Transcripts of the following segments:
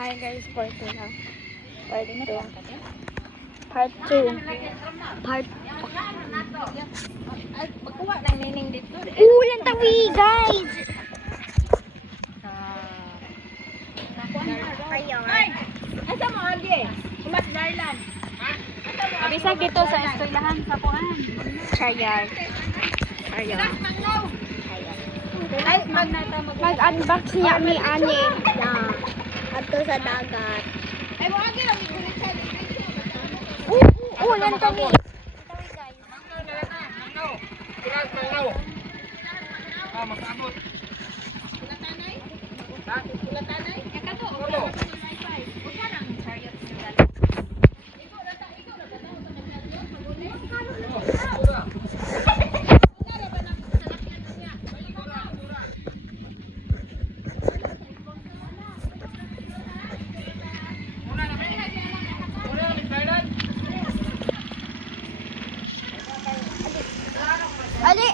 Hi guys, part 2 na. Part 2. Part 2. Part Pagkuha ng nining dito. Ulan tawi guys! Asa mo, Aldi? Kumat Darlan. Abisag dito sa eskwelahan sa kuhan. Chayar. Ayan. Ay, Mag-unbox niya mi ani. Ato sa dagat. ay, wag yun. Igulit siya. Ulan tawi. Mag-abot. Ali.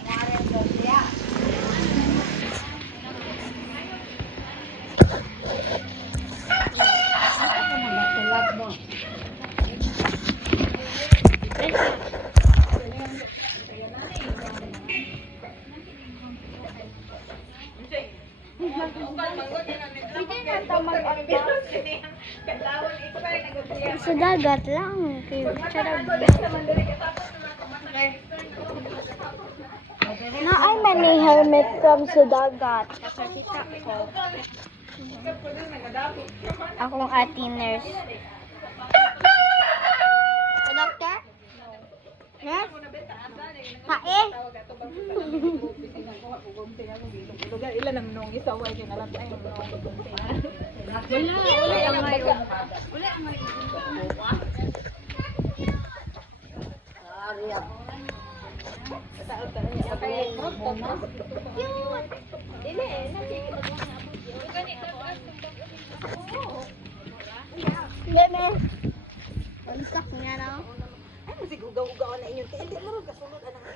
Sa dagat lang. Na ay mani helmet from sa dagat. Kakakita ko. Akong ate nurse. Sa doctor? Nurse? Hae? Ilan ang nung isaway yun alam tayo. Wala ang ngayon. Bebe. Bansak nga na. Ay, masigugaw-ugaw na inyong tayo. Hindi mo rin kasunod. Anong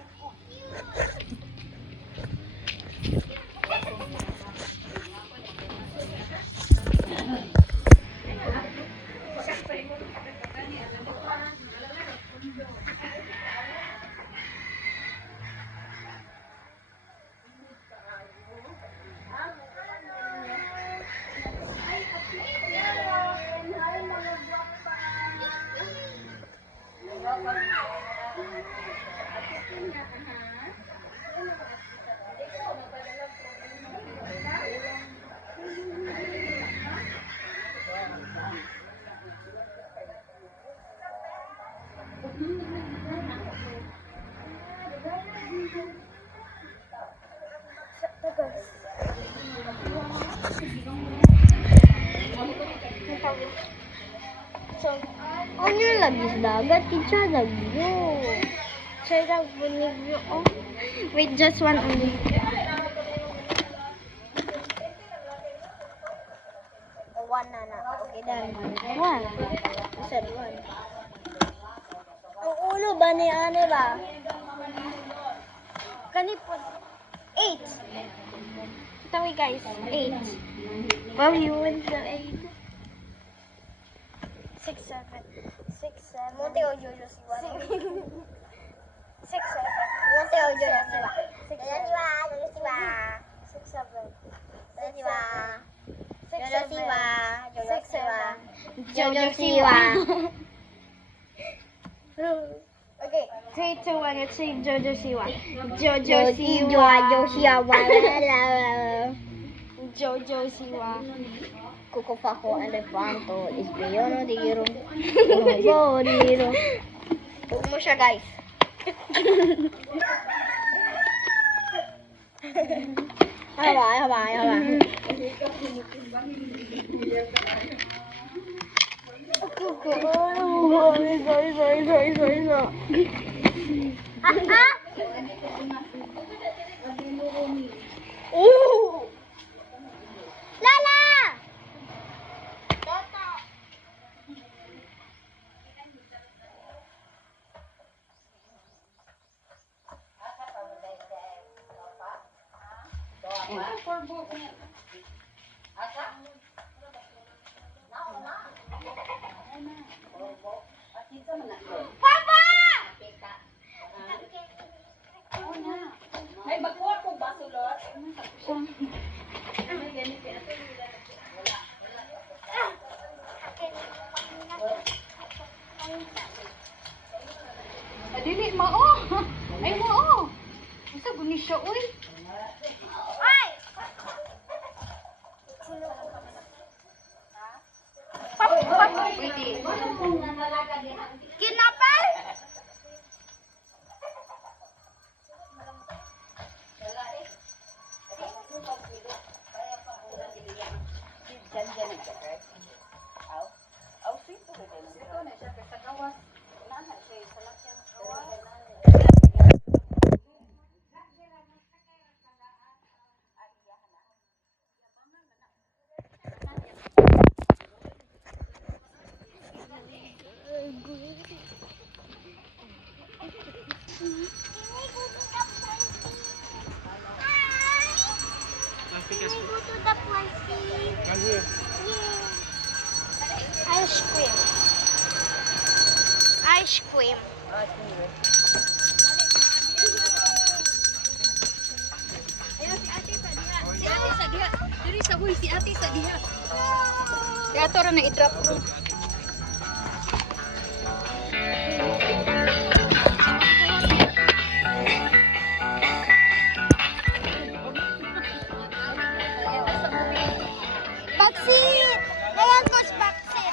Ano lagi sa dagat? Kitsa lagyo. Saya bunigyo. Oh. Wait, just one only. one na na. Okay, done. One. You said one. Ang ulo ba ni Ane ba? Kanipon. 8. Tawi guys. 8. Wow, you went the 8. 6, 7. 6, 7. Monte o Jojo siwa. 6, 7. Monte o Jojo siwa. Jojo siwa. Jojo siwa. 6, 7. Jojo siwa. Jojo siwa. Jojo 6, siwa. 7. Jojo Siwa. Okay. 3, 2, 1. Let's say Jojo Siwa. Jojo Siwa. Jojo siwa. Jojo Siwa. Kukupa ko elefanto. Ispeyono diro. Bo diro. Huwag mo siya guys. Haba. Lala! Papa! Ay, magkuha ko ba sulot? Dili mao. Ay mao. Unsa guni siya oy? Ay! Pwede. Kinapal? Go to the plastic. Ice cream. Ice cream. Si ate sa diha. Diri sa huy si ate sa diha. Kaya to ra na i-drop ko. Baksit! Ngayon ko sa baksit.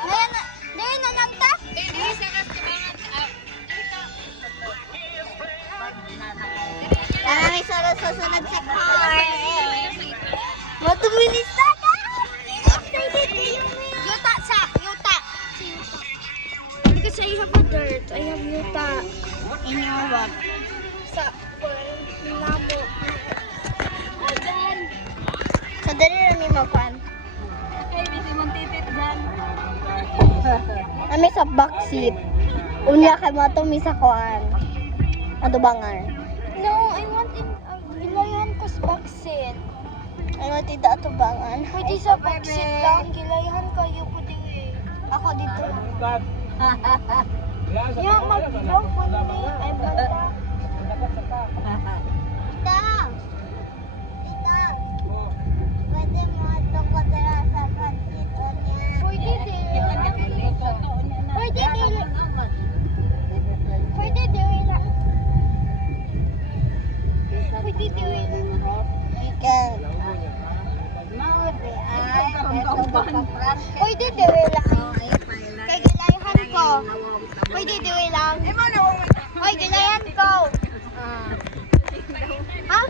Ngayon na, dahil na nagta? Diri sa restaurant. Ay, sa susunod sa car. Matubilis na ka! Excited kayo, Yuta sa, Yuta. Si Yuta. Because I have a dirt. I have Yuta. In your what? Sa labo. So, dali na ni Mapan. Ay, busy mong titit dyan. Ami sa backseat. Unya kay mo to mi sa kuan. Adubangan. No, I want in gilayan ko sa backseat. Ay mo tida atubangan. Pwede sa backseat lang. Gilayan kayo po din eh. Ako dito. Yeah, mag-vlog po ni. Ay, bata. Tita. Tita. Pwede mo ito ko dala sa backseat unya. Pwede din. Pwede din. Pwede din. Pwede din. Ikan. Pwede din lang. Kay gilayan ko. Pwede din lang. Oy, gilayan ko. Ha?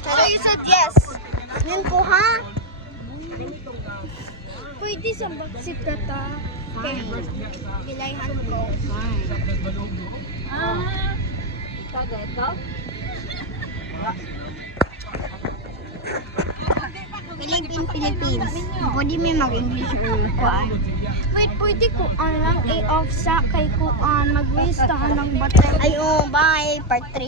So you said yes. Yun po ha. Pwede sa backseat ka ta. Kay gilayan ko. Philippines. Pwede may mag-English or kuan. Wait, pwede ko lang i-off sa kay kuan mag-waste ng battery. Ay, oh, bye. Part 3.